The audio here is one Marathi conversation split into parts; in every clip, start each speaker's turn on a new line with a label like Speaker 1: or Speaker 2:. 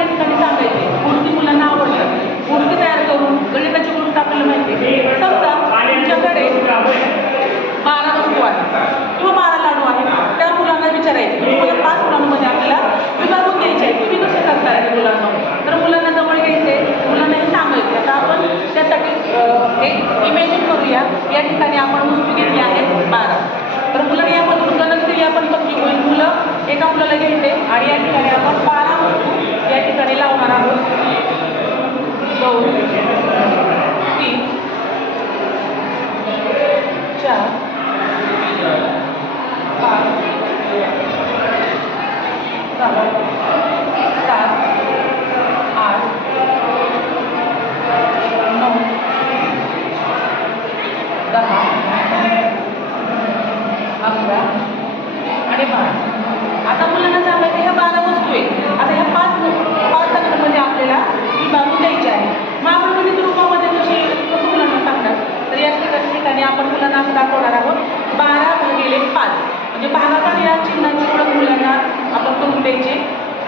Speaker 1: त्या ठिकाणी सांगायचे. मूर्ती मुलांना आवडतात मूर्ती तयार करून गणिताची मूर्ती आपल्याला माहिती समजा तुमच्याकडे बारा वस्तू आहेत. किंवा बारा लाडू आहेत. त्या मुलांना विचारायचे. पाच मुलांमध्ये आपल्याला विभागून घ्यायचे आहे तुम्ही कसे करता मुलांना? तर मुलांना जवळ घ्यायचे. मुलांना हे सांगायचे. आता आपण त्यासाठी एक इमेजिन करूया. या ठिकाणी आपण वस्तू घेतली आहे बारा. तर मुलांनी आपण गणन केली. आपण बघली होईल मुलं एका मुलाला घ्यायचे आणि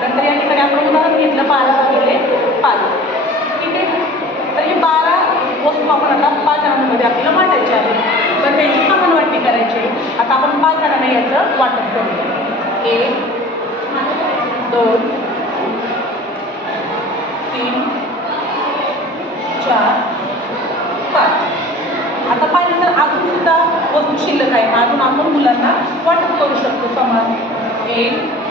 Speaker 1: तर या ठिकाणी आपण उदाहरण घेतलं बारा भागिले पाच. ठीक आहे? तर हे बारा वस्तू आपण आता पाच जणांमध्ये आपल्याला वाटायचे आहे तर त्यांची समान वाटणी करायची आता आपण पाच जणांना याचं वाटप करू. एक दोन तीन चार पाच. आता पाहिलं तर अजून सुद्धा वस्तू शिल्लक आहे. अजून आपण मुलांना वाटप करू शकतो समान. एक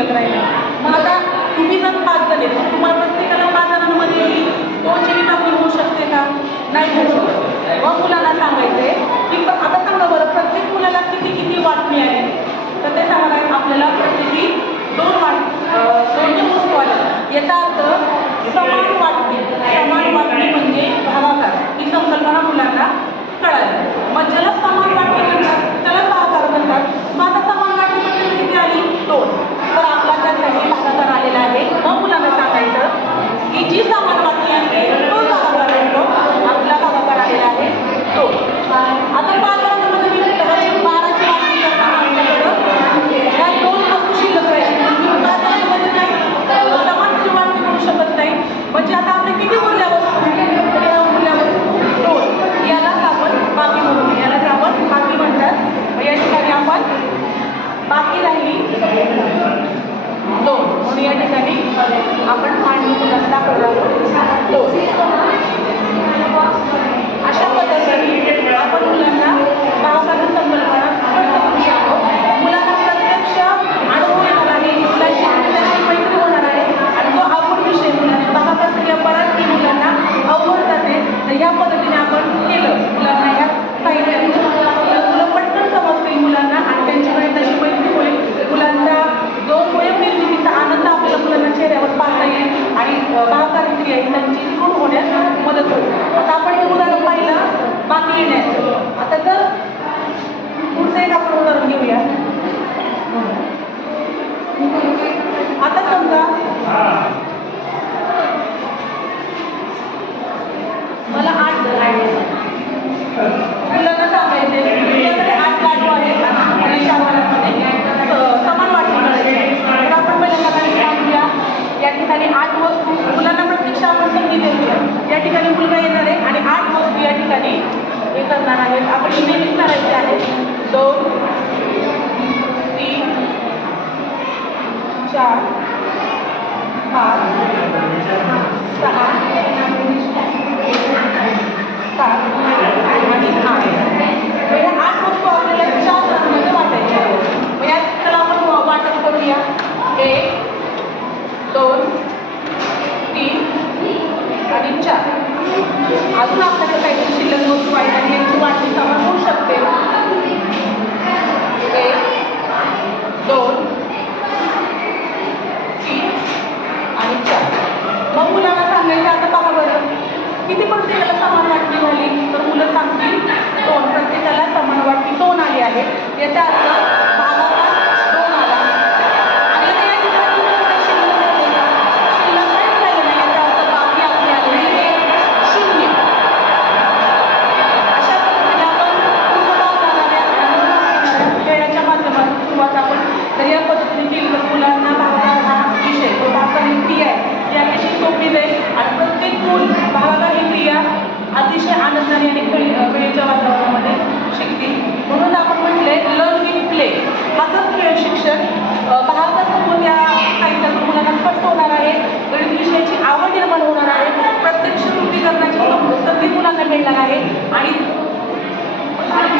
Speaker 1: शिल्लक राहिला. आपण इमेजिंग करायचे आहे दोन तीन चार पाच सहा सात अतिशय आनंदाने आणि खेळ वेळेच्या वातावरणामध्ये शिकतील. म्हणून आपण म्हटले लर्न इन प्ले हाच खेळ शिक्षण भारतात या साहित्यातून मुलांना स्पष्ट होणार आहे. गणित विषयाची आवड निर्माण होणार आहे. प्रत्यक्ष कृती करण्याची संधी मुलांना मिळणार आहे. आणि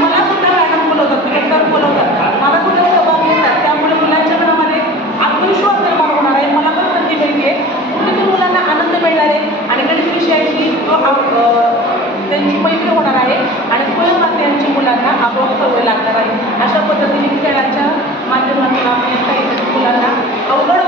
Speaker 1: मला सुद्धा मॅडम बोलवतात लेटर बोलवतात. मला सुद्धा सहभाग घेतात त्यामुळे मुलांच्या मनामध्ये आत्मविश्वास निर्माण होणार आहे. मला पण संधी मिळते. कुठेतून मुलांना आनंद मिळणार आहे. आणि गणित विषयाची तो त्यांची मैत्री होणार आहे आणि स्वयंपाक त्यांची मुलांना आपोआप सवय लागणार आहे. अशा पद्धतीने खेळाच्या माध्यमातून आपण काही मुलांना अवघड